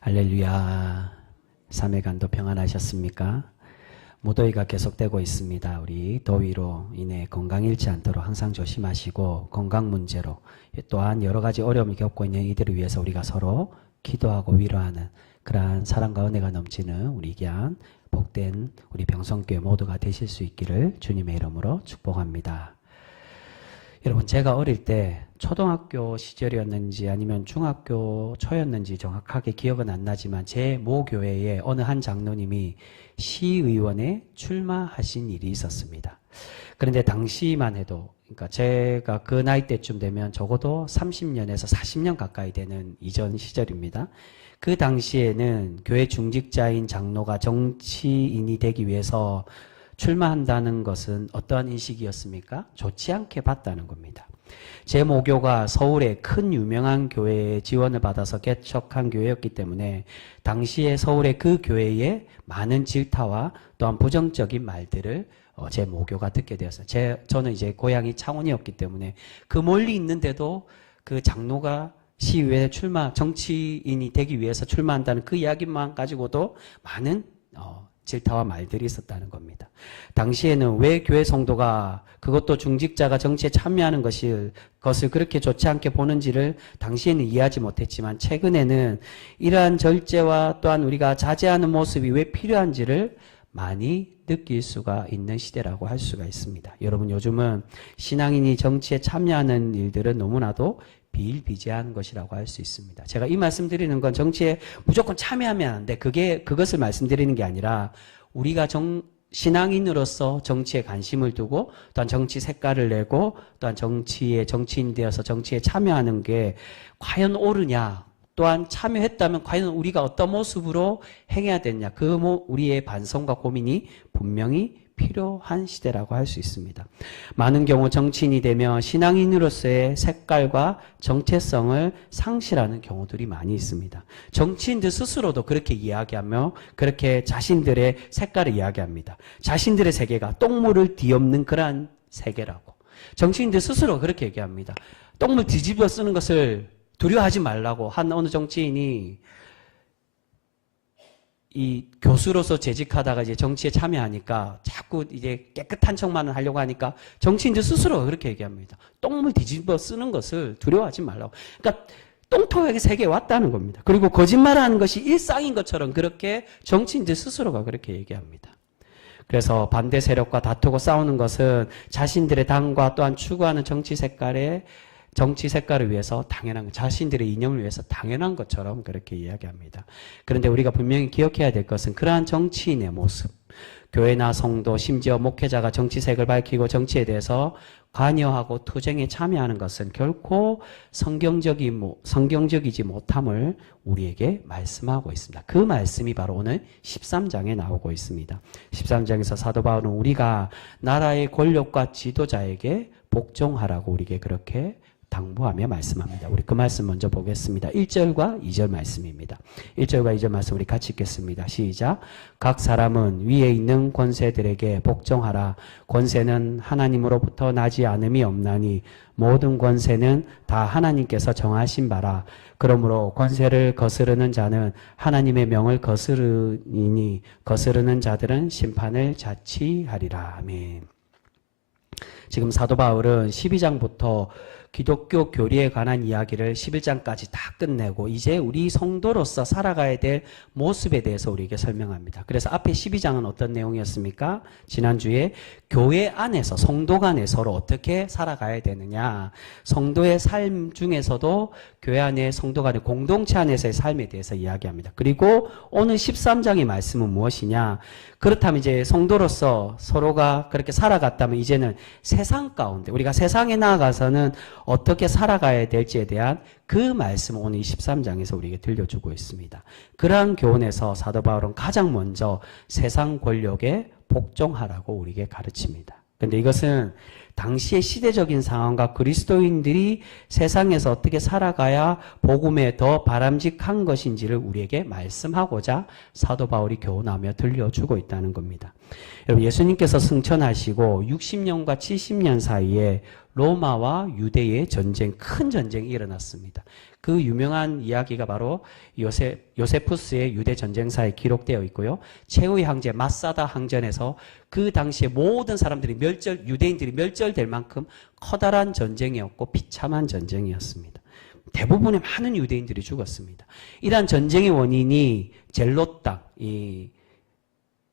할렐루야. 3일 간도 평안하셨습니까? 무더위가 계속되고 있습니다. 우리 더위로 인해 건강 잃지 않도록 항상 조심하시고 건강 문제로 또한 여러 가지 어려움을 겪고 있는 이들을 위해서 우리가 서로 기도하고 위로하는 그러한 사랑과 은혜가 넘치는 우리 귀한 복된 우리 병성교회 모두가 되실 수 있기를 주님의 이름으로 축복합니다. 여러분, 제가 어릴 때 초등학교 시절이었는지 아니면 중학교 초였는지 정확하게 기억은 안 나지만 제 모교회에 어느 한 장로님이 시의원에 출마하신 일이 있었습니다. 그런데 당시만 해도, 그러니까 제가 그 나이 때쯤 되면 적어도 30년에서 40년 가까이 되는 이전 시절입니다. 그 당시에는 교회 중직자인 장로가 정치인이 되기 위해서 출마한다는 것은 어떠한 인식이었습니까? 좋지 않게 봤다는 겁니다. 제 모교가 서울의 큰 유명한 교회에 지원을 받아서 개척한 교회였기 때문에 당시에 서울의 그 교회에 많은 질타와 또한 부정적인 말들을 제 모교가 듣게 되었어요. 저는 이제 고향이 창원이었기 때문에 그 멀리 있는데도 그 장로가 시의회에 정치인이 되기 위해서 출마한다는 그 이야기만 가지고도 많은 질타와 말들이 있었다는 겁니다. 당시에는 왜 교회 성도가 그것도 중직자가 정치에 참여하는 것을 그렇게 좋지 않게 보는지를 당시에는 이해하지 못했지만 최근에는 이러한 절제와 또한 우리가 자제하는 모습이 왜 필요한지를 많이 느낄 수가 있는 시대라고 할 수가 있습니다. 여러분, 요즘은 신앙인이 정치에 참여하는 일들은 너무나도 비일비재한 것이라고 할 수 있습니다. 제가 이 말씀드리는 건 정치에 무조건 참여하면 안 돼. 그것을 말씀드리는 게 아니라 우리가 신앙인으로서 정치에 관심을 두고 또한 정치 색깔을 내고 또한 정치인 되어서 정치에 참여하는 게 과연 옳으냐, 또한 참여했다면 과연 우리가 어떤 모습으로 행해야 되냐, 우리의 반성과 고민이 분명히 필요한 시대라고 할 수 있습니다. 많은 경우 정치인이 되면 신앙인으로서의 색깔과 정체성을 상실하는 경우들이 많이 있습니다. 정치인들 스스로도 그렇게 이야기하며 그렇게 자신들의 색깔을 이야기합니다. 자신들의 세계가 똥물을 뒤엎는 그러한 세계라고. 정치인들 스스로 그렇게 얘기합니다. 똥물 뒤집어 쓰는 것을 두려워하지 말라고 한 어느 정치인이 이 교수로서 재직하다가 이제 정치에 참여하니까 자꾸 이제 깨끗한 척만 하려고 하니까 정치인들 스스로 그렇게 얘기합니다. 똥물 뒤집어 쓰는 것을 두려워하지 말라고. 그러니까 똥토하게 세계에 왔다는 겁니다. 그리고 거짓말하는 것이 일상인 것처럼 그렇게 정치인들 스스로가 그렇게 얘기합니다. 그래서 반대 세력과 다투고 싸우는 것은 자신들의 당과 또한 추구하는 정치 색깔을 위해서 당연한, 자신들의 이념을 위해서 당연한 것처럼 그렇게 이야기합니다. 그런데 우리가 분명히 기억해야 될 것은 그러한 정치인의 모습, 교회나 성도, 심지어 목회자가 정치색을 밝히고 정치에 대해서 관여하고 투쟁에 참여하는 것은 결코 성경적이지 못함을 우리에게 말씀하고 있습니다. 그 말씀이 바로 오늘 13장에 나오고 있습니다. 13장에서 사도 바울은 우리가 나라의 권력과 지도자에게 복종하라고 우리에게 그렇게 당부하며 말씀합니다. 우리 그 말씀 먼저 보겠습니다. 1절과 2절 말씀입니다. 1절과 2절 말씀 우리 같이 읽겠습니다. 시작. 각 사람은 위에 있는 권세들에게 복종하라. 권세는 하나님으로부터 나지 않음이 없나니 모든 권세는 다 하나님께서 정하신 바라. 그러므로 권세를 거스르는 자는 하나님의 명을 거스르니 거스르는 자들은 심판을 자취하리라. 아멘. 지금 사도 바울은 12장부터 기독교 교리에 관한 이야기를 11장까지 다 끝내고 이제 우리 성도로서 살아가야 될 모습에 대해서 우리에게 설명합니다. 그래서 앞에 12장은 어떤 내용이었습니까? 지난주에 교회 안에서 성도 간에 서로 어떻게 살아가야 되느냐, 성도의 삶 중에서도 교회 안에 성도 간의 공동체 안에서의 삶에 대해서 이야기합니다. 그리고 오늘 13장의 말씀은 무엇이냐, 그렇다면 이제 성도로서 서로가 그렇게 살아갔다면 이제는 세상 가운데 우리가 세상에 나아가서는 어떻게 살아가야 될지에 대한 그 말씀을 오늘 13장에서 우리에게 들려주고 있습니다. 그러한 교훈에서 사도 바울은 가장 먼저 세상 권력에 복종하라고 우리에게 가르칩니다. 그런데 이것은 당시의 시대적인 상황과 그리스도인들이 세상에서 어떻게 살아가야 복음에 더 바람직한 것인지를 우리에게 말씀하고자 사도 바울이 교훈하며 들려주고 있다는 겁니다. 여러분, 예수님께서 승천하시고 60년과 70년 사이에 로마와 유대의 전쟁, 큰 전쟁이 일어났습니다. 그 유명한 이야기가 바로 요세푸스의 유대 전쟁사에 기록되어 있고요. 최후의 황제 마사다 항전에서 그 당시에 모든 사람들이 유대인들이 멸절될 만큼 커다란 전쟁이었고 비참한 전쟁이었습니다. 대부분의 많은 유대인들이 죽었습니다. 이러한 전쟁의 원인이 젤롯 땅, 이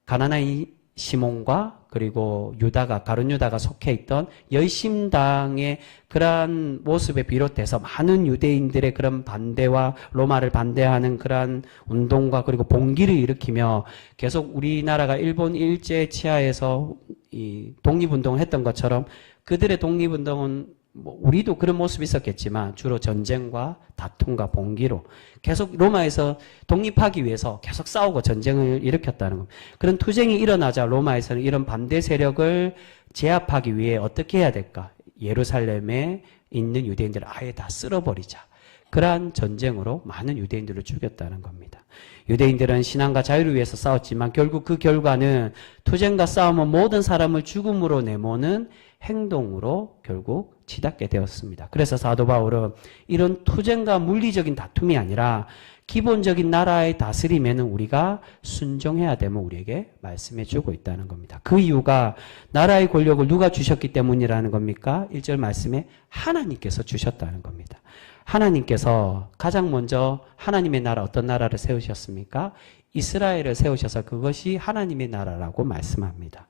가나나인 시몬과 그리고 가룟 유다가 속해 있던 열심당의 그러한 모습에 비롯해서 많은 유대인들의 그런 반대와 로마를 반대하는 그러한 운동과 그리고 봉기를 일으키며 계속 우리나라가 일본 일제 치하에서 이 독립운동을 했던 것처럼 그들의 독립운동은 우리도 그런 모습이 있었겠지만 주로 전쟁과 다툼과 봉기로 계속 로마에서 독립하기 위해서 계속 싸우고 전쟁을 일으켰다는 겁니다. 그런 투쟁이 일어나자 로마에서는 이런 반대 세력을 제압하기 위해 어떻게 해야 될까? 예루살렘에 있는 유대인들을 아예 다 쓸어버리자. 그러한 전쟁으로 많은 유대인들을 죽였다는 겁니다. 유대인들은 신앙과 자유를 위해서 싸웠지만 결국 그 결과는 투쟁과 싸움은 모든 사람을 죽음으로 내모는 행동으로 결국 치닫게 되었습니다. 그래서 사도 바울은 이런 투쟁과 물리적인 다툼이 아니라 기본적인 나라의 다스림에는 우리가 순종해야 됨을 우리에게 말씀해 주고 있다는 겁니다. 그 이유가 나라의 권력을 누가 주셨기 때문이라는 겁니까? 1절 말씀에 하나님께서 주셨다는 겁니다. 하나님께서 가장 먼저 하나님의 나라, 어떤 나라를 세우셨습니까? 이스라엘을 세우셔서 그것이 하나님의 나라라고 말씀합니다.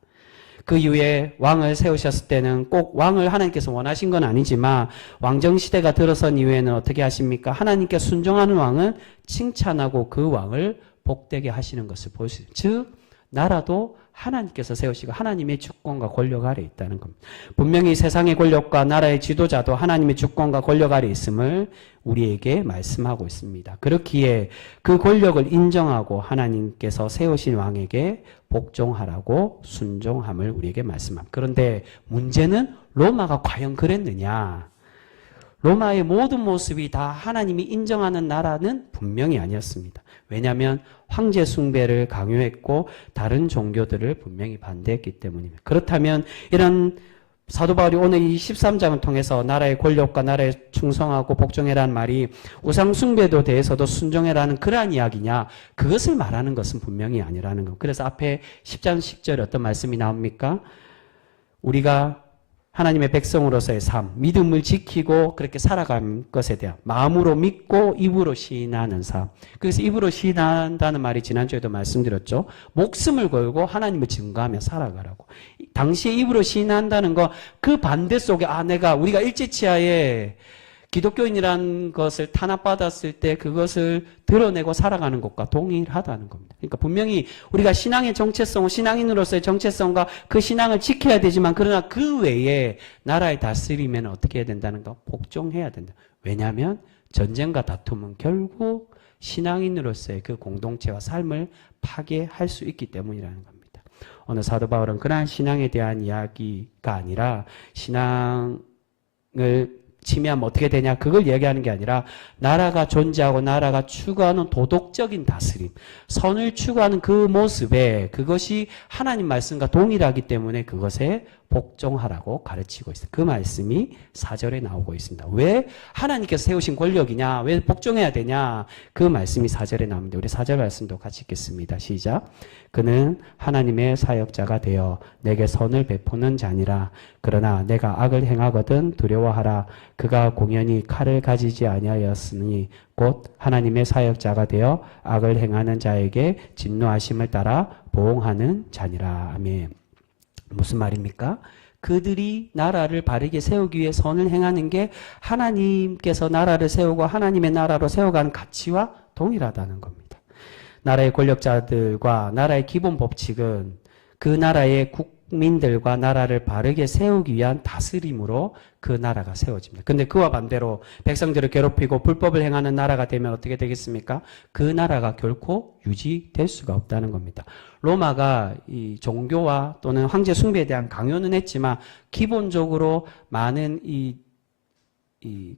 그 이후에 왕을 세우셨을 때는 꼭 왕을 하나님께서 원하신 건 아니지만 왕정시대가 들어선 이후에는 어떻게 하십니까? 하나님께 순종하는 왕은 칭찬하고 그 왕을 복되게 하시는 것을 볼 수 있어요. 즉 나라도 하나님께서 세우시고 하나님의 주권과 권력 아래 있다는 겁니다. 분명히 세상의 권력과 나라의 지도자도 하나님의 주권과 권력 아래 있음을 우리에게 말씀하고 있습니다. 그렇기에 그 권력을 인정하고 하나님께서 세우신 왕에게 복종하라고 순종함을 우리에게 말씀합니다. 그런데 문제는 로마가 과연 그랬느냐? 로마의 모든 모습이 다 하나님이 인정하는 나라는 분명히 아니었습니다. 왜냐하면 황제 숭배를 강요했고 다른 종교들을 분명히 반대했기 때문입니다. 그렇다면 이런 사도 바울이 오늘 이 13장을 통해서 나라의 권력과 나라에 충성하고 복종해라는 말이 우상 숭배에 대해서도 순종해라는 그러한 이야기냐? 그것을 말하는 것은 분명히 아니라는 것. 그래서 앞에 10장 10절에 어떤 말씀이 나옵니까? 우리가 하나님의 백성으로서의 삶, 믿음을 지키고 그렇게 살아가는 것에 대한 마음으로 믿고 입으로 시인하는 삶. 그래서 입으로 시인한다는 말이 지난주에도 말씀드렸죠. 목숨을 걸고 하나님을 증거하며 살아가라고. 당시에 입으로 시인한다는 거 그 반대 속에 우리가 일제치하에 기독교인이라는 것을 탄압받았을 때 그것을 드러내고 살아가는 것과 동일하다는 겁니다. 그러니까 분명히 우리가 신앙의 정체성, 신앙인으로서의 정체성과 그 신앙을 지켜야 되지만 그러나 그 외에 나라의 다스림에는 어떻게 해야 된다는 거? 복종해야 된다. 왜냐하면 전쟁과 다툼은 결국 신앙인으로서의 그 공동체와 삶을 파괴할 수 있기 때문이라는 겁니다. 오늘 사도 바울은 그러한 신앙에 대한 이야기가 아니라 신앙을 침해하면 어떻게 되냐? 그걸 얘기하는 게 아니라 나라가 존재하고 나라가 추구하는 도덕적인 다스림, 선을 추구하는 그 모습에 그것이 하나님 말씀과 동일하기 때문에 그것에 복종하라고 가르치고 있어요. 그 말씀이 4절에 나오고 있습니다. 왜 하나님께서 세우신 권력이냐? 왜 복종해야 되냐? 그 말씀이 4절에 나오는데 우리 4절 말씀도 같이 읽겠습니다. 시작. 그는 하나님의 사역자가 되어 내게 선을 베푸는 자니라. 그러나 내가 악을 행하거든 두려워하라. 그가 공연히 칼을 가지지 아니하였으니 곧 하나님의 사역자가 되어 악을 행하는 자에게 진노하심을 따라 보응하는 자니라. 아멘. 무슨 말입니까? 그들이 나라를 바르게 세우기 위해 선을 행하는 게 하나님께서 나라를 세우고 하나님의 나라로 세워가는 가치와 동일하다는 겁니다. 나라의 권력자들과 나라의 기본 법칙은 그 나라의 국민들과 나라를 바르게 세우기 위한 다스림으로 그 나라가 세워집니다. 근데 그와 반대로 백성들을 괴롭히고 불법을 행하는 나라가 되면 어떻게 되겠습니까? 그 나라가 결코 유지될 수가 없다는 겁니다. 로마가 이 종교와 또는 황제 숭배에 대한 강요는 했지만 기본적으로 많은 이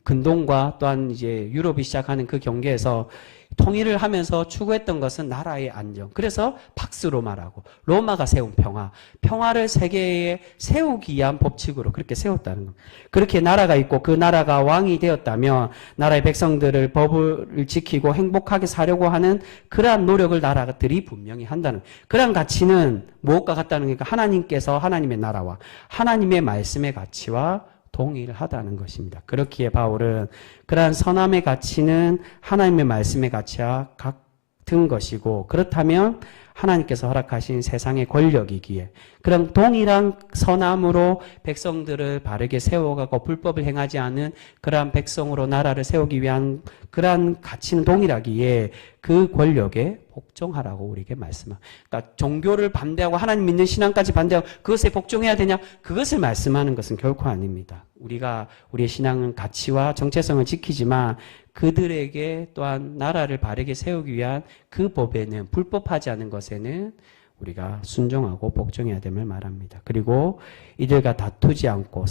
근동과 또한 이제 유럽이 시작하는 그 경계에서 통일을 하면서 추구했던 것은 나라의 안정. 그래서 팍스 로마라고 로마가 세운 평화. 평화를 세계에 세우기 위한 법칙으로 그렇게 세웠다는 겁니다. 그렇게 나라가 있고 그 나라가 왕이 되었다면 나라의 백성들을 법을 지키고 행복하게 사려고 하는 그러한 노력을 나라들이 분명히 한다는 거예요. 그러한 가치는 무엇과 같다는 거니까 하나님께서 하나님의 나라와 하나님의 말씀의 가치와 동일하다는 것입니다. 그렇기에 바울은 그러한 선함의 가치는 하나님의 말씀의 가치와 같은 것이고 그렇다면 하나님께서 허락하신 세상의 권력이기에 그런 동일한 선함으로 백성들을 바르게 세워가고 불법을 행하지 않은 그러한 백성으로 나라를 세우기 위한 그러한 가치는 동일하기에 그 권력에 복종하라고 우리에게 말씀합니다. 그러니까 종교를 반대하고 하나님 믿는 신앙까지 반대하고 그것에 복종해야 되냐? 그것을 말씀하는 것은 결코 아닙니다. 우리가 우리의 신앙은 가치와 정체성을 지키지만 그들에게 또한 나라를 바르게 세우기 위한 그 법에는 불법하지 않은 것에는 우리가 순종하고 복종해야 됨을 말합니다. 그리고 이들과 다투지 않고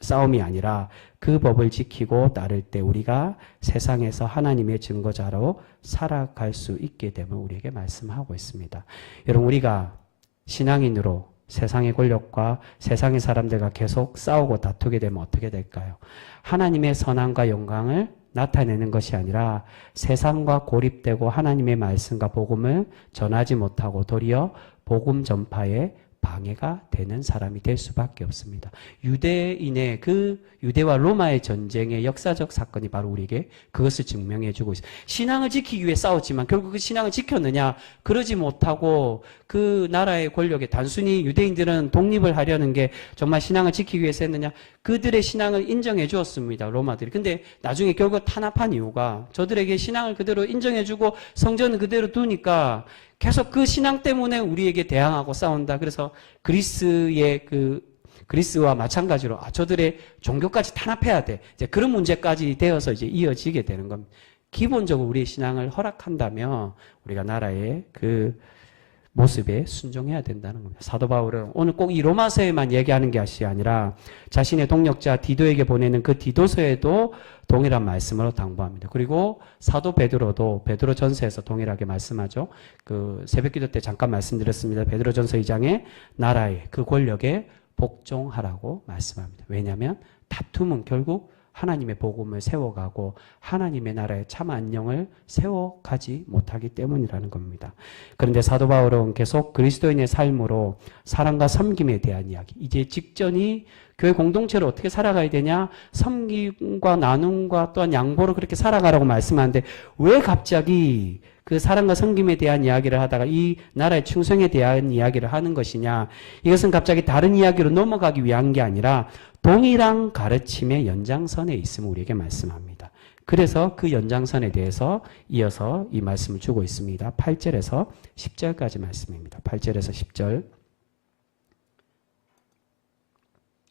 싸움이 아니라 그 법을 지키고 따를 때 우리가 세상에서 하나님의 증거자로 살아갈 수 있게 됨을 우리에게 말씀하고 있습니다. 여러분 우리가 신앙인으로 세상의 권력과 세상의 사람들과 계속 싸우고 다투게 되면 어떻게 될까요? 하나님의 선함과 영광을 나타내는 것이 아니라 세상과 고립되고 하나님의 말씀과 복음을 전하지 못하고 도리어 복음 전파에 방해가 되는 사람이 될 수밖에 없습니다. 유대인의 그 유대와 로마의 전쟁의 역사적 사건이 바로 우리에게 그것을 증명해 주고 있습니다. 신앙을 지키기 위해 싸웠지만 결국 그 신앙을 지켰느냐? 그러지 못하고 그 나라의 권력에 단순히 유대인들은 독립을 하려는 게 정말 신앙을 지키기 위해서 했느냐? 그들의 신앙을 인정해 주었습니다. 로마들이. 근데 나중에 결국 탄압한 이유가 저들에게 신앙을 그대로 인정해 주고 성전을 그대로 두니까 계속 그 신앙 때문에 우리에게 대항하고 싸운다. 그래서 그리스와 마찬가지로 저들의 종교까지 탄압해야 돼. 이제 그런 문제까지 되어서 이제 이어지게 되는 겁니다. 기본적으로 우리의 신앙을 허락한다면 우리가 나라의 그 모습에 순종해야 된다는 겁니다. 사도 바울은 오늘 꼭 이 로마서에만 얘기하는 것이 아니라 자신의 동력자 디도에게 보내는 그 디도서에도 동일한 말씀으로 당부합니다. 그리고 사도 베드로도 베드로전서에서 동일하게 말씀하죠. 그 새벽기도 때 잠깐 말씀드렸습니다. 베드로전서 2장에 나라의 그 권력에 복종하라고 말씀합니다. 왜냐하면 다툼은 결국 하나님의 복음을 세워가고 하나님의 나라의 참 안녕을 세워가지 못하기 때문이라는 겁니다. 그런데 사도 바울은 계속 그리스도인의 삶으로 사랑과 섬김에 대한 이야기, 이제 직전이 교회 공동체를 어떻게 살아가야 되냐, 섬김과 나눔과 또한 양보로 그렇게 살아가라고 말씀하는데 왜 갑자기 그 사랑과 섬김에 대한 이야기를 하다가 이 나라의 충성에 대한 이야기를 하는 것이냐, 이것은 갑자기 다른 이야기로 넘어가기 위한 게 아니라 동일한 가르침의 연장선에 있음을 우리에게 말씀합니다. 그래서 그 연장선에 대해서 이어서 이 말씀을 주고 있습니다. 8절에서 10절까지 말씀입니다. 8절에서 10절.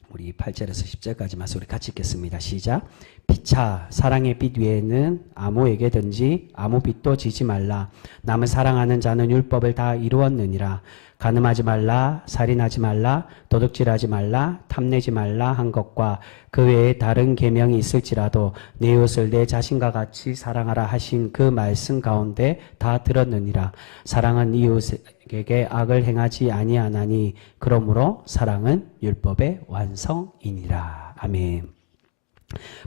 우리 8절에서 10절까지 말씀 우리 같이 읽겠습니다. 시작. 피차 사랑의 빛 위에는 아무에게든지 아무 빛도 지지 말라. 남을 사랑하는 자는 율법을 다 이루었느니라. 간음하지 말라, 살인하지 말라, 도둑질하지 말라, 탐내지 말라 한 것과 그 외에 다른 계명이 있을지라도 내 이웃을 내 자신과 같이 사랑하라 하신 그 말씀 가운데 다 들었느니라. 사랑은 이웃에게 악을 행하지 아니하나니 그러므로 사랑은 율법의 완성이니라. 아멘.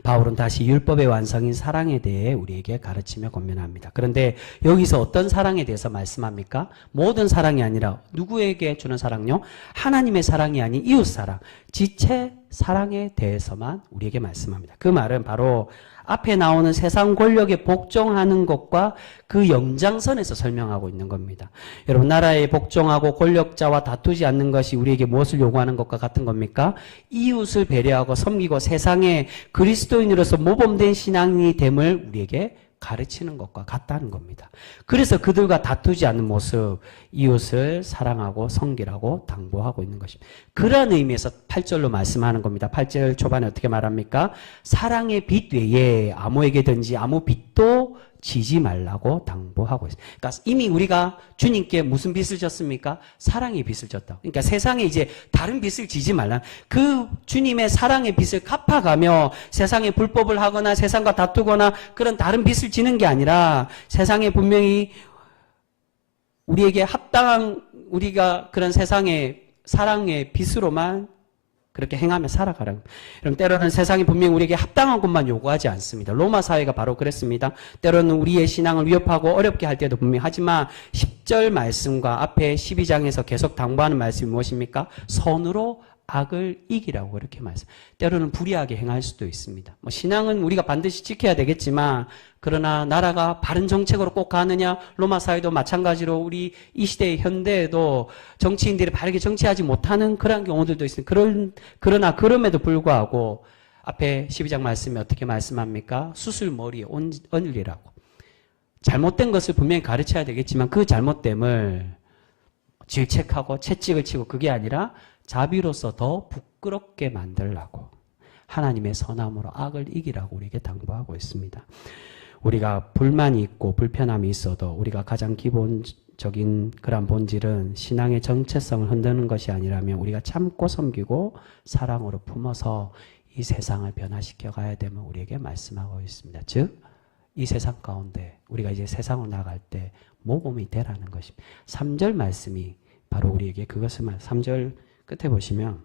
바울은 다시 율법의 완성인 사랑에 대해 우리에게 가르치며 권면합니다. 그런데 여기서 어떤 사랑에 대해서 말씀합니까? 모든 사랑이 아니라 누구에게 주는 사랑요? 하나님의 사랑이 아닌 이웃 사랑, 지체 사랑에 대해서만 우리에게 말씀합니다. 그 말은 바로 앞에 나오는 세상 권력에 복종하는 것과 그 연장선에서 설명하고 있는 겁니다. 여러분, 나라에 복종하고 권력자와 다투지 않는 것이 우리에게 무엇을 요구하는 것과 같은 겁니까? 이웃을 배려하고 섬기고 세상에 그리스도인으로서 모범된 신앙이 됨을 우리에게 가르치는 것과 같다는 겁니다. 그래서 그들과 다투지 않는 모습, 이웃을 사랑하고 섬기라고 당부하고 있는 것입니다. 그런 의미에서 8절로 말씀하는 겁니다. 8절 초반에 어떻게 말합니까? 사랑의 빛 외에 아무에게든지 아무 빛도 지지 말라고 당부하고 있습니다. 그러니까 이미 우리가 주님께 무슨 빚을 졌습니까? 사랑의 빚을 졌다. 그러니까 세상에 이제 다른 빚을 지지 말라. 그 주님의 사랑의 빚을 갚아가며 세상에 불법을 하거나 세상과 다투거나 그런 다른 빚을 지는 게 아니라 세상에 분명히 우리에게 합당한 우리가 그런 세상의 사랑의 빚으로만 그렇게 행하며 살아가라. 여러분 때로는 세상이 분명히 우리에게 합당한 것만 요구하지 않습니다. 로마 사회가 바로 그랬습니다. 때로는 우리의 신앙을 위협하고 어렵게 할 때도 분명히 하지만 10절 말씀과 앞에 12장에서 계속 당부하는 말씀이 무엇입니까? 선으로 악을 이기라고 그렇게 말씀. 때로는 불의하게 행할 수도 있습니다. 뭐 신앙은 우리가 반드시 지켜야 되겠지만 그러나 나라가 바른 정책으로 꼭 가느냐? 로마 사회도 마찬가지로 우리 이 시대의 현대에도 정치인들이 바르게 정치하지 못하는 그런 경우들도 있습니다. 그러나 그럼에도 불구하고 앞에 12장 말씀에 어떻게 말씀합니까? 수술머리에 언리라고. 잘못된 것을 분명히 가르쳐야 되겠지만 그 잘못됨을 질책하고 채찍을 치고 그게 아니라 자비로서 더 부끄럽게 만들라고 하나님의 선함으로 악을 이기라고 우리에게 당부하고 있습니다. 우리가 불만이 있고 불편함이 있어도 우리가 가장 기본적인 그런 본질은 신앙의 정체성을 흔드는 것이 아니라면 우리가 참고 섬기고 사랑으로 품어서 이 세상을 변화시켜 가야 됨을 우리에게 말씀하고 있습니다. 즉, 이 세상 가운데 우리가 이제 세상으로 나갈 때 모범이 되라는 것입니다. 3절 말씀이 바로 우리에게 그것을 3절 끝에 보시면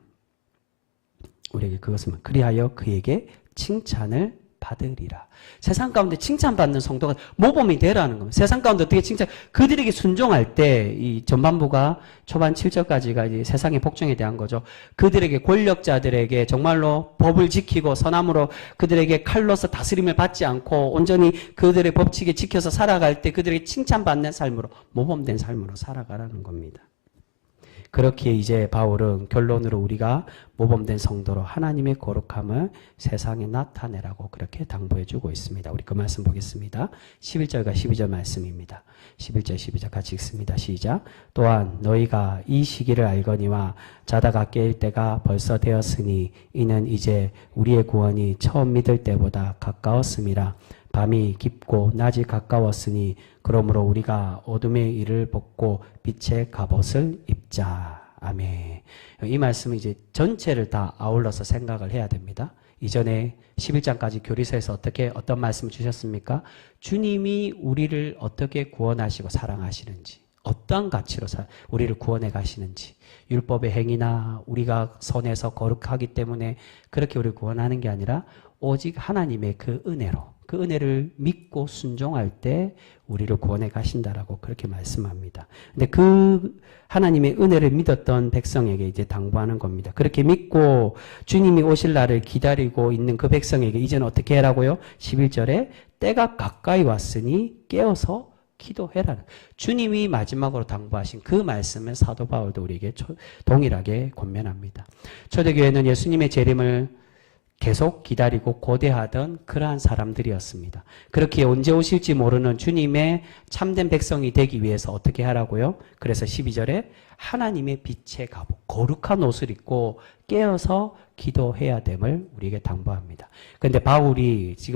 우리에게 그것을 그리하여 그에게 칭찬을 받으리라. 세상 가운데 칭찬받는 성도가 모범이 되라는 겁니다. 세상 가운데 어떻게 그들에게 순종할 때 이 전반부가 초반 7절까지가 이제 세상의 복종에 대한 거죠. 그들에게 권력자들에게 정말로 법을 지키고 선함으로 그들에게 칼로서 다스림을 받지 않고 온전히 그들의 법칙에 지켜서 살아갈 때 그들에게 칭찬받는 삶으로 모범된 삶으로 살아가라는 겁니다. 그렇게 이제 바울은 결론으로 우리가 모범된 성도로 하나님의 거룩함을 세상에 나타내라고 그렇게 당부해주고 있습니다. 우리 그 말씀 보겠습니다. 11절과 12절 말씀입니다. 11절 12절 같이 읽습니다. 시작. 또한 너희가 이 시기를 알거니와 자다가 깰 때가 벌써 되었으니 이는 이제 우리의 구원이 처음 믿을 때보다 가까웠음이라. 밤이 깊고 낮이 가까웠으니 그러므로 우리가 어둠의 일을 벗고 빛의 갑옷을 입자. 아멘. 이 말씀은 이제 전체를 다 아울러서 생각을 해야 됩니다. 이전에 11장까지 교리서에서 어떤 말씀을 주셨습니까? 주님이 우리를 어떻게 구원하시고 사랑하시는지, 어떠한 가치로 우리를 구원해 가시는지, 율법의 행위나 우리가 선에서 거룩하기 때문에 그렇게 우리를 구원하는 게 아니라 오직 하나님의 그 은혜로, 그 은혜를 믿고 순종할 때 우리를 구원해 가신다라고 그렇게 말씀합니다. 근데 그 하나님의 은혜를 믿었던 백성에게 이제 당부하는 겁니다. 그렇게 믿고 주님이 오실 날을 기다리고 있는 그 백성에게 이제는 어떻게 해라고요? 11절에 때가 가까이 왔으니 깨어서 기도해라. 주님이 마지막으로 당부하신 그 말씀을 사도 바울도 우리에게 동일하게 권면합니다. 초대교회는 예수님의 재림을 계속 기다리고 고대하던 그러한 사람들이었습니다. 그렇게 언제 오실지 모르는 주님의 참된 백성이 되기 위해서 어떻게 하라고요? 그래서 12절에 하나님의 빛의 갑옷, 거룩한 옷을 입고 깨어서 기도해야 됨을 우리에게 당부합니다. 그런데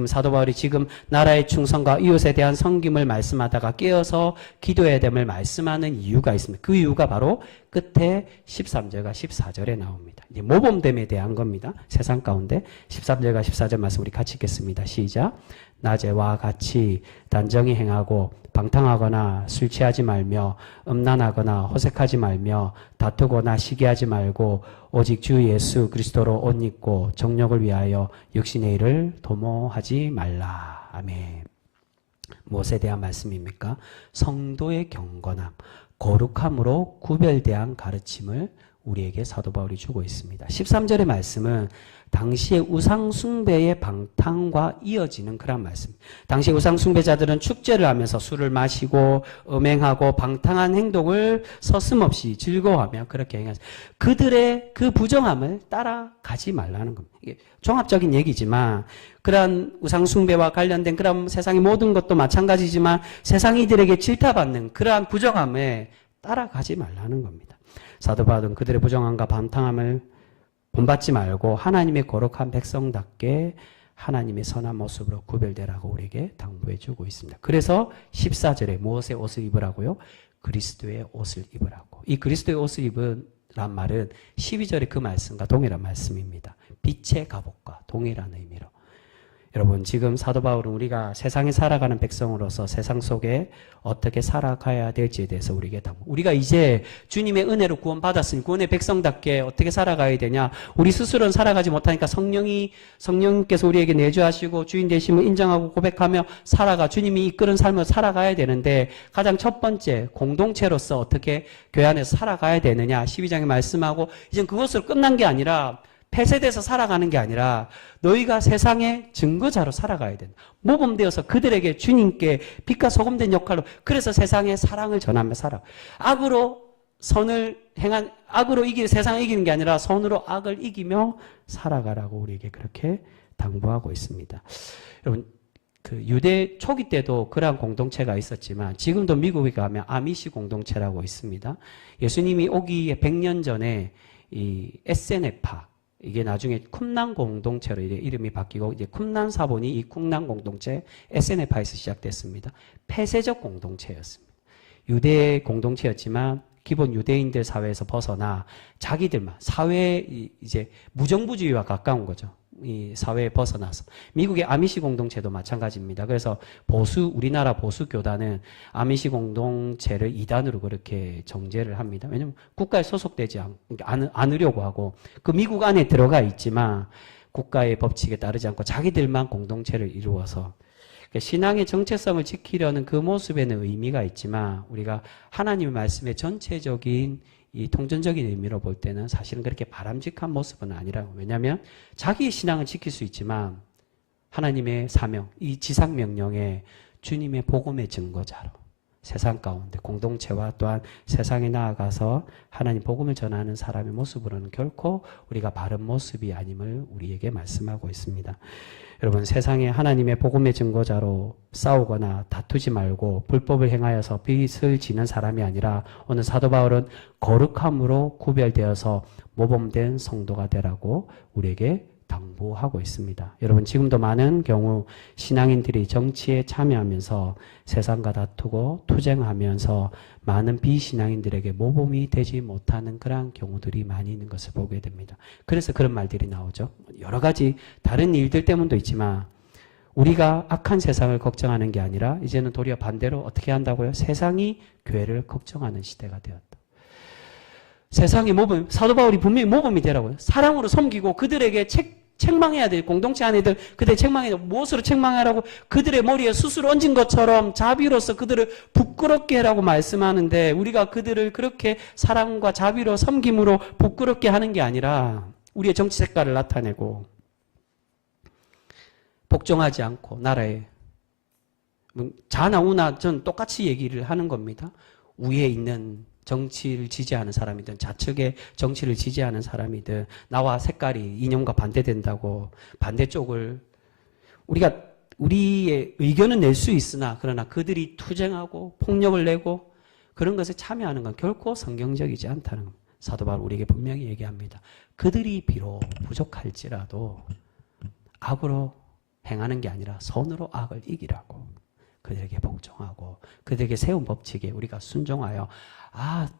사도 바울이 지금 나라의 충성과 이웃에 대한 섬김을 말씀하다가 깨어서 기도해야 됨을 말씀하는 이유가 있습니다. 그 이유가 바로 끝에 13절과 14절에 나옵니다. 이제 모범됨에 대한 겁니다. 세상 가운데 13절과 14절 말씀 우리 같이 읽겠습니다. 시작. 낮에와 같이 단정히 행하고 방탕하거나 술 취하지 말며 음란하거나 호색하지 말며 다투거나 시기하지 말고 오직 주 예수 그리스도로 옷 입고 정욕을 위하여 육신의 일을 도모하지 말라. 아멘. 무엇에 대한 말씀입니까? 성도의 경건함, 거룩함으로 구별대한 가르침을 우리에게 사도 바울이 주고 있습니다. 13절의 말씀은 당시의 우상 숭배의 방탕과 이어지는 그런 말씀. 당시 우상 숭배자들은 축제를 하면서 술을 마시고 음행하고 방탕한 행동을 서슴없이 즐거워하며 그렇게 행했어요. 그들의 그 부정함을 따라가지 말라는 겁니다. 이게 종합적인 얘기지만 그러한 우상 숭배와 관련된 그런 세상의 모든 것도 마찬가지지만 세상이 이들에게 질타받는 그러한 부정함에 따라가지 말라는 겁니다. 사도 바울은 그들의 부정함과 방탕함을 본받지 말고 하나님의 거룩한 백성답게 하나님의 선한 모습으로 구별되라고 우리에게 당부해 주고 있습니다. 그래서 14절에 무엇의 옷을 입으라고요? 그리스도의 옷을 입으라고. 이 그리스도의 옷을 입으란 말은 12절의 그 말씀과 동일한 말씀입니다. 빛의 갑옷과 동일한 의미로. 여러분, 지금 사도 바울은 우리가 세상에 살아가는 백성으로서 세상 속에 어떻게 살아가야 될지에 대해서 우리가 이제 주님의 은혜로 구원받았으니 구원의 백성답게 어떻게 살아가야 되냐? 우리 스스로는 살아가지 못하니까 성령께서 우리에게 내주하시고 주인 되심을 인정하고 고백하며 살아가 주님이 이끄는 삶을 살아가야 되는데, 가장 첫 번째 공동체로서 어떻게 교회 안에서 살아가야 되느냐? 12장에 말씀하고, 이젠 그것으로 끝난 게 아니라, 폐쇄돼서 살아가는 게 아니라 너희가 세상의 증거자로 살아가야 된다. 모범되어서 그들에게 주님께 빛과 소금된 역할로, 그래서 세상에 사랑을 전하며 살아. 악으로 세상을 이기는 게 아니라 선으로 악을 이기며 살아가라고 우리에게 그렇게 당부하고 있습니다. 여러분, 그 유대 초기 때도 그러한 공동체가 있었지만 지금도 미국에 가면 아미시 공동체라고 있습니다. 예수님이 오기에 100년 전에 이 에세네파, 이게 나중에 쿰난 공동체로 이름이 바뀌고, 이제 쿰난 사본이 이 쿰난 공동체 에세네파에서 시작됐습니다. 폐쇄적 공동체였습니다. 유대 공동체였지만 기본 유대인들 사회에서 벗어나 자기들만 사회, 이제 무정부주의와 가까운 거죠. 이 사회에 벗어나서. 미국의 아미시 공동체도 마찬가지입니다. 그래서 우리나라 보수 교단은 아미시 공동체를 이단으로 그렇게 정죄를 합니다. 왜냐하면 국가에 소속되지 않으려고 하고, 그 미국 안에 들어가 있지만 국가의 법칙에 따르지 않고 자기들만 공동체를 이루어서, 신앙의 정체성을 지키려는 그 모습에는 의미가 있지만 우리가 하나님의 말씀의 전체적인 이 통전적인 의미로 볼 때는 사실은 그렇게 바람직한 모습은 아니라고. 왜냐하면 자기의 신앙을 지킬 수 있지만 하나님의 사명, 이 지상 명령에 주님의 복음의 증거자로 세상 가운데 공동체와 또한 세상에 나아가서 하나님 복음을 전하는 사람의 모습으로는 결코 우리가 바른 모습이 아님을 우리에게 말씀하고 있습니다. 여러분, 세상에 하나님의 복음의 증거자로 싸우거나 다투지 말고 불법을 행하여서 빚을 지는 사람이 아니라 오늘 사도 바울은 거룩함으로 구별되어서 모범된 성도가 되라고 우리에게 당부하고 있습니다. 여러분, 지금도 많은 경우 신앙인들이 정치에 참여하면서 세상과 다투고 투쟁하면서 많은 비신앙인들에게 모범이 되지 못하는 그러한 경우들이 많이 있는 것을 보게 됩니다. 그래서 그런 말들이 나오죠. 여러 가지 다른 일들 때문도 있지만 우리가 악한 세상을 걱정하는 게 아니라 이제는 도리어 반대로 어떻게 한다고요? 세상이 교회를 걱정하는 시대가 되었다. 세상의 모범, 사도 바울이 분명히 모범이 되라고요. 사랑으로 섬기고 그들에게 책망해야 돼. 공동체 안에들 그들 책망해야 돼. 무엇으로 책망하라고? 그들의 머리에 숯을 얹은 것처럼 자비로서 그들을 부끄럽게 하라고 말씀하는데, 우리가 그들을 그렇게 사랑과 자비로 섬김으로 부끄럽게 하는 게 아니라 우리의 정치 색깔을 나타내고 복종하지 않고 나라에 자나 우나 전 똑같이 얘기를 하는 겁니다. 위에 있는 정치를 지지하는 사람이든 좌측의 정치를 지지하는 사람이든 나와 색깔이 이념과 반대된다고 반대쪽을 우리의 의견은 낼 수 있으나 그러나 그들이 투쟁하고 폭력을 내고 그런 것에 참여하는 건 결코 성경적이지 않다는 겁니다. 사도 바울 우리에게 분명히 얘기합니다. 그들이 비록 부족할지라도 악으로 행하는 게 아니라 선으로 악을 이기라고, 그들에게 복종하고 그들에게 세운 법칙에 우리가 순종하여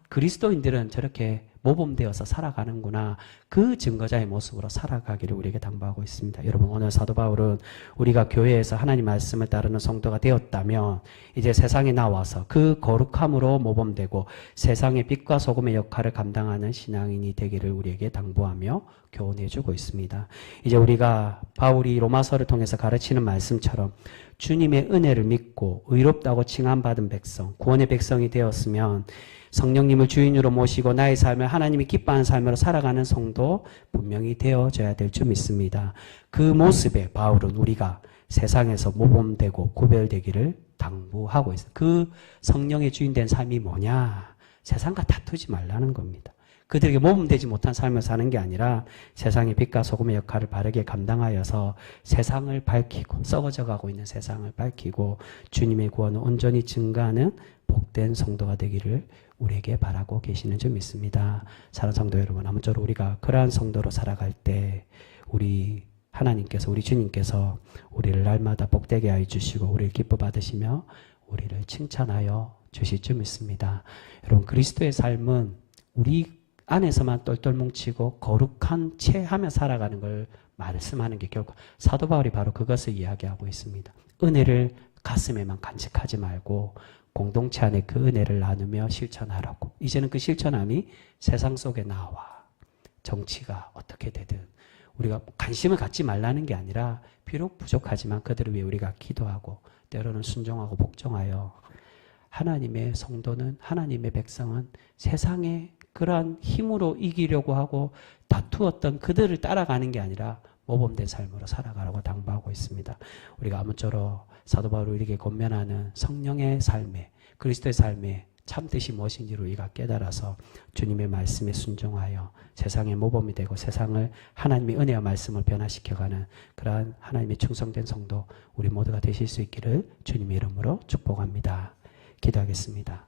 그리스도인들은 저렇게 모범되어서 살아가는구나, 그 증거자의 모습으로 살아가기를 우리에게 당부하고 있습니다. 여러분, 오늘 사도 바울은 우리가 교회에서 하나님 말씀을 따르는 성도가 되었다면 이제 세상에 나와서 그 거룩함으로 모범되고 세상의 빛과 소금의 역할을 감당하는 신앙인이 되기를 우리에게 당부하며 교훈해주고 있습니다. 이제 우리가 바울이 로마서를 통해서 가르치는 말씀처럼 주님의 은혜를 믿고 의롭다고 칭함받은 백성, 구원의 백성이 되었으면 성령님을 주인으로 모시고 나의 삶을 하나님이 기뻐하는 삶으로 살아가는 성도 분명히 되어져야 될 줄 믿습니다. 그 모습에 바울은 우리가 세상에서 모범되고 구별되기를 당부하고 있어요. 그 성령의 주인된 삶이 뭐냐? 세상과 다투지 말라는 겁니다. 그들에게 모범되지 못한 삶을 사는 게 아니라 세상의 빛과 소금의 역할을 바르게 감당하여서 세상을 밝히고, 썩어져 가고 있는 세상을 밝히고 주님의 구원을 온전히 증거하는 복된 성도가 되기를 우리에게 바라고 계시는 줄 믿습니다. 사랑하는 성도 여러분, 아무쪼록 우리가 그러한 성도로 살아갈 때 우리 하나님께서 우리 주님께서 우리를 날마다 복되게 하여 주시고 우리를 기뻐 받으시며 우리를 칭찬하여 주실 줄 믿습니다. 여러분 그리스도의 삶은 우리 안에서만 똘똘 뭉치고 거룩한 채 하며 살아가는 걸 말씀하는 게 결국 사도 바울이 바로 그것을 이야기하고 있습니다. 은혜를 가슴에만 간직하지 말고 공동체 안에 그 은혜를 나누며 실천하라고. 이제는 그 실천함이 세상 속에 나와 정치가 어떻게 되든 우리가 관심을 갖지 말라는 게 아니라 비록 부족하지만 그들을 위해 우리가 기도하고 때로는 순종하고 복종하여 하나님의 성도는 하나님의 백성은 세상의 그러한 힘으로 이기려고 하고 다투었던 그들을 따라가는 게 아니라 모범된 삶으로 살아가라고 당부하고 있습니다. 우리가 아무쪼록 사도 바울이 우리에게 권면하는 성령의 삶에 그리스도의 삶에 참뜻이 무엇인지를 우리가 깨달아서 주님의 말씀에 순종하여 세상의 모범이 되고 세상을 하나님의 은혜와 말씀을 변화시켜가는 그러한 하나님의 충성된 성도 우리 모두가 되실 수 있기를 주님의 이름으로 축복합니다. 기도하겠습니다.